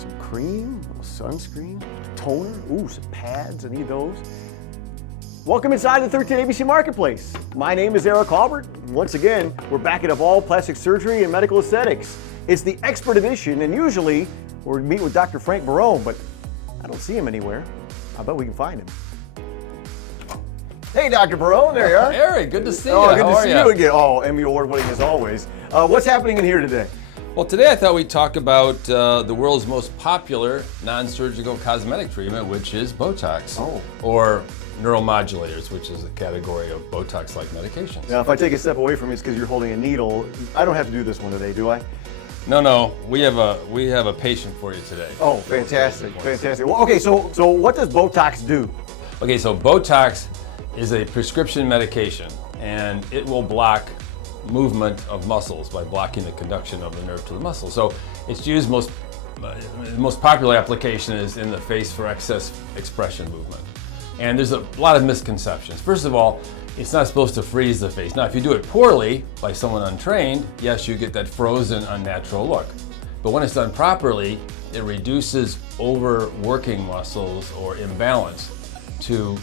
Some cream, a little sunscreen, toner, ooh, some pads, I need those. Welcome inside the 13 ABC Marketplace. My name is Eric Albert. Once again, we're back at Evolve Plastic Surgery and Medical Aesthetics. It's the expert edition, and usually we're meeting with Dr. Frank Barone, but I don't see him anywhere. I bet we can find him. Hey, Dr. Barone, there you are. Eric, good to see you. Oh, good How to are see ya? you again. Oh, Emmy Award winning as always. What's happening in here today? Well, today I thought we'd talk about the world's most popular non-surgical cosmetic treatment, which is Botox, or neuromodulators, which is a category of Botox-like medications. Now, if I take a step away from you, it's because you're holding a needle. I don't have to do this one today, do I? No, we have a patient for you today. Oh, fantastic, fantastic. Well, okay, so what does Botox do? Okay, so Botox is a prescription medication, and it will block movement of muscles by blocking the conduction of the nerve to the muscle. So it's used the most popular application is in the face for excess expression movement. And there's a lot of misconceptions. First of all, it's not supposed to freeze the face. Now, if you do it poorly by someone untrained, yes, you get that frozen, unnatural look. But when it's done properly, it reduces overworking muscles or imbalance to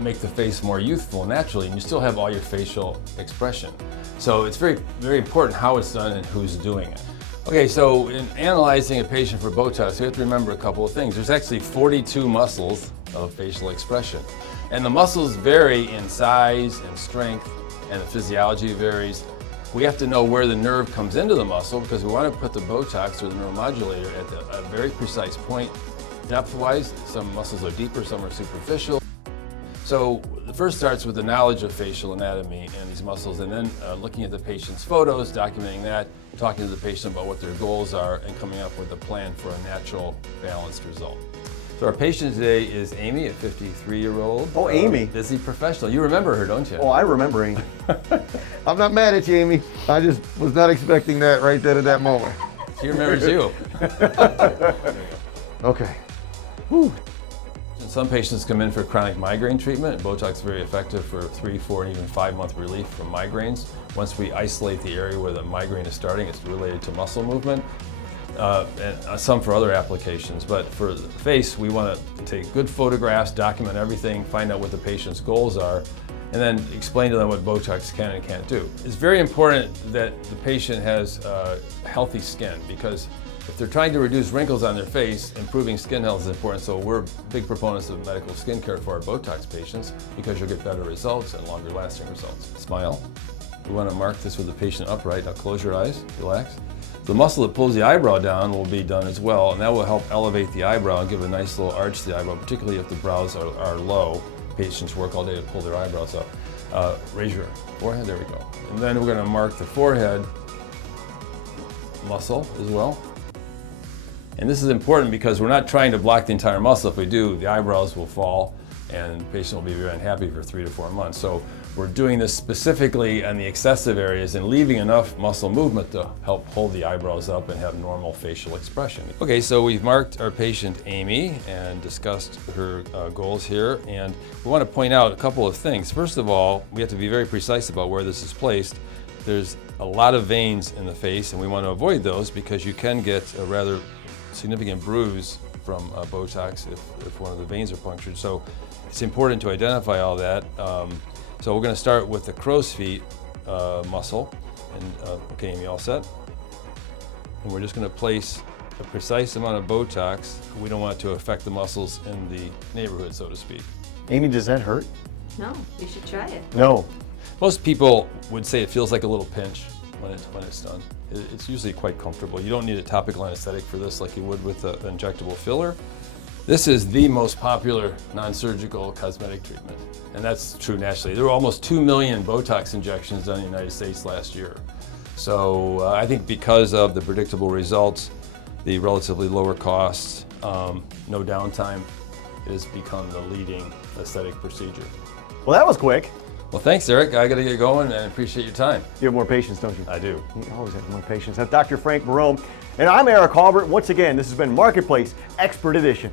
make the face more youthful naturally, and you still have all your facial expression. So it's very, very important how it's done and who's doing it. Okay, so in analyzing a patient for Botox, you have to remember a couple of things. There's actually 42 muscles of facial expression. And the muscles vary in size and strength, and the physiology varies. We have to know where the nerve comes into the muscle because we want to put the Botox or the neuromodulator at a very precise point. Depth-wise, some muscles are deeper, some are superficial. So the first starts with the knowledge of facial anatomy and these muscles, and then looking at the patient's photos, documenting that, talking to the patient about what their goals are, and coming up with a plan for a natural, balanced result. So our patient today is Amy, a 53-year-old. Oh, Amy. Busy professional. You remember her, don't you? Oh, I remember Amy. I'm not mad at you, Amy. I just was not expecting that right there at that moment. She remembers you. Okay. Whew. Some patients come in for chronic migraine treatment. Botox is very effective for 3, 4, and even 5-month relief from migraines. Once we isolate the area where the migraine is starting, it's related to muscle movement, and some for other applications. But for the face, we want to take good photographs, document everything, find out what the patient's goals are, and then explain to them what Botox can and can't do. It's very important that the patient has healthy skin, because if they're trying to reduce wrinkles on their face, improving skin health is important. So we're big proponents of medical skincare for our Botox patients because you'll get better results and longer lasting results. Smile. We want to mark this with the patient upright. Now close your eyes, relax. The muscle that pulls the eyebrow down will be done as well, and that will help elevate the eyebrow and give a nice little arch to the eyebrow, particularly if the brows are low. Patients work all day to pull their eyebrows up. Raise your forehead, there we go. And then we're going to mark the forehead muscle as well. And this is important because we're not trying to block the entire muscle. If we do, the eyebrows will fall and the patient will be very unhappy for 3 to 4 months. So we're doing this specifically on the excessive areas and leaving enough muscle movement to help hold the eyebrows up and have normal facial expression. Okay, so we've marked our patient Amy and discussed her goals here, and we want to point out a couple of things. First of all, we have to be very precise about where this is placed. There's a lot of veins in the face, and we want to avoid those because you can get a rather significant bruise from Botox if one of the veins are punctured. So it's important to identify all that. So we're going to start with the crow's feet muscle. And okay, Amy, all set? And we're just going to place a precise amount of Botox. We don't want it to affect the muscles in the neighborhood, so to speak. Amy, does that hurt? No, you should try it. No. Most people would say it feels like a little pinch when it's done. It's usually quite comfortable. You don't need a topical anesthetic for this like you would with an injectable filler. This is the most popular non-surgical cosmetic treatment, and that's true nationally. There were almost 2 million Botox injections done in the United States last year. So I think because of the predictable results, the relatively lower costs, no downtime, it has become the leading aesthetic procedure. Well, that was quick. Well, thanks, Eric. I got to get going and appreciate your time. You have more patience, don't you? I do. You always have more patience. That's Dr. Frank Barone. And I'm Eric Albert. Once again, this has been Marketplace Expert Edition.